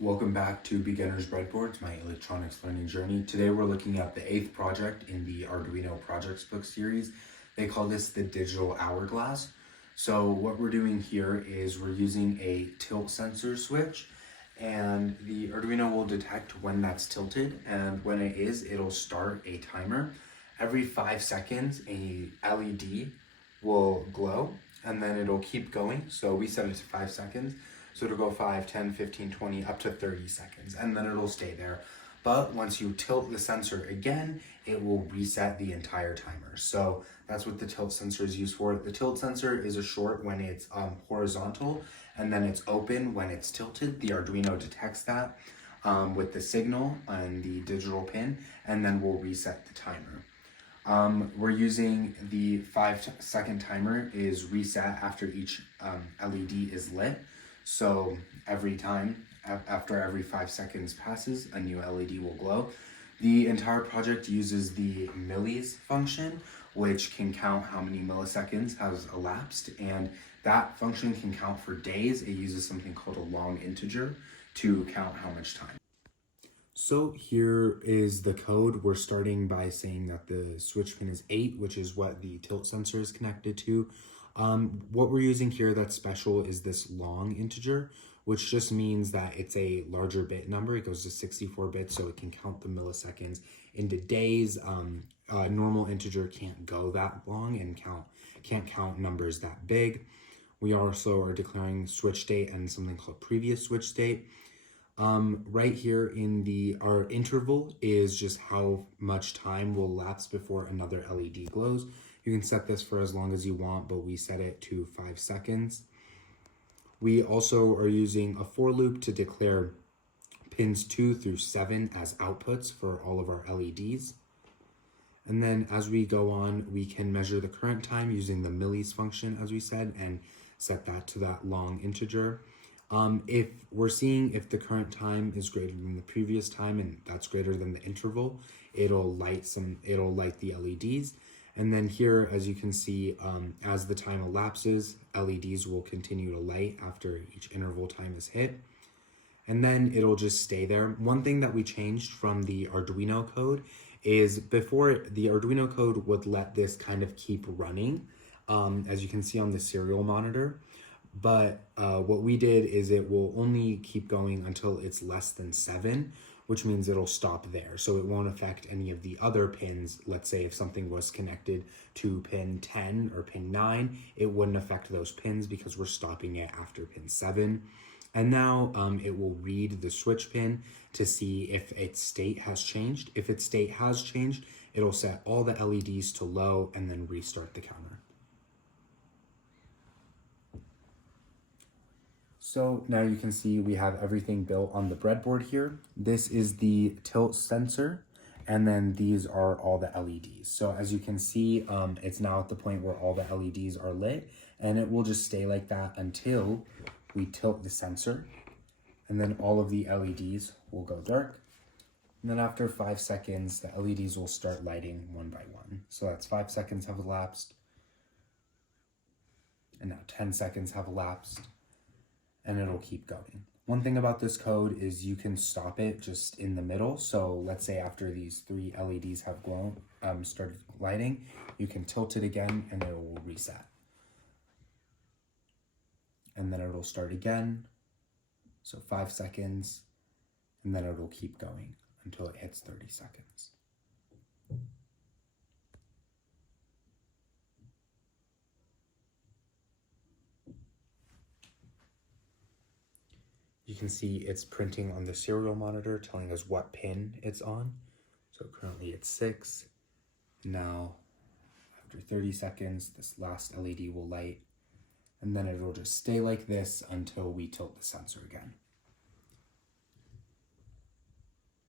Welcome back to Beginner's Breadboards, my electronics learning journey. Today we're looking at the 8th project in the Arduino projects book series. They call this the digital hourglass. So what we're doing here is we're using a tilt sensor switch, and the Arduino will detect when that's tilted, and when it is, it'll start a timer. Every 5 seconds, a LED will glow, and then it'll keep going. So we set it to 5 seconds. So it'll go 5, 10, 15, 20, up to 30 seconds, and then it'll stay there. But once you tilt the sensor again, it will reset the entire timer. So that's what the tilt sensor is used for. The tilt sensor is a short when it's horizontal, and then it's open when it's tilted. The Arduino detects that with the signal and the digital pin, and then we'll reset the timer. We're using the 5-second timer is reset after each LED is lit. So every time, after every 5 seconds passes, a new LED will glow. The entire project uses the millis function, which can count how many milliseconds has elapsed, and that function can count for days. It uses something called a long integer to count how much time. So here is the code. We're starting by saying that the switch pin is 8, which is what the tilt sensor is connected to. What we're using here that's special is this long integer, which just means that it's a larger bit number. It goes to 64 bits, so it can count the milliseconds into days. Normal integer can't go that long and can't count numbers that big. We also are declaring switch state and something called previousSwitchState. Right here in our interval is just how much time will lapse before another LED glows. You can set this for as long as you want, but we set it to 5 seconds. We also are using a for loop to declare pins 2 through 7 as outputs for all of our LEDs. And then as we go on, we can measure the current time using the millis function, as we said, and set that to that long integer. If we're seeing if the current time is greater than the previous time, and that's greater than the interval, it'll light the LEDs. And then here, as you can see, as the time elapses, LEDs will continue to light after each interval time is hit. And then it'll just stay there. One thing that we changed from the Arduino code is before the Arduino code would let this kind of keep running, as you can see on the serial monitor. But what we did is it will only keep going until it's less than 7, which means it'll stop there. So it won't affect any of the other pins. Let's say if something was connected to pin 10 or pin 9, it wouldn't affect those pins because we're stopping it after pin 7. And now it will read the switch pin to see if its state has changed. If its state has changed, it'll set all the LEDs to low and then restart the counter. So now you can see we have everything built on the breadboard here. This is the tilt sensor, and then these are all the LEDs. So as you can see, it's now at the point where all the LEDs are lit, and it will just stay like that until we tilt the sensor, and then all of the LEDs will go dark. And then after 5 seconds, the LEDs will start lighting one by one. So that's 5 seconds have elapsed, and now 10 seconds have elapsed, and it'll keep going. One thing about this code is you can stop it just in the middle. So let's say after these 3 LEDs have started lighting, you can tilt it again and it will reset. And then it'll start again. So 5 seconds, and then it'll keep going until it hits 30 seconds. You can see it's printing on the serial monitor, telling us what pin it's on. So currently it's 6. Now, after 30 seconds, this last LED will light, and then it'll just stay like this until we tilt the sensor again.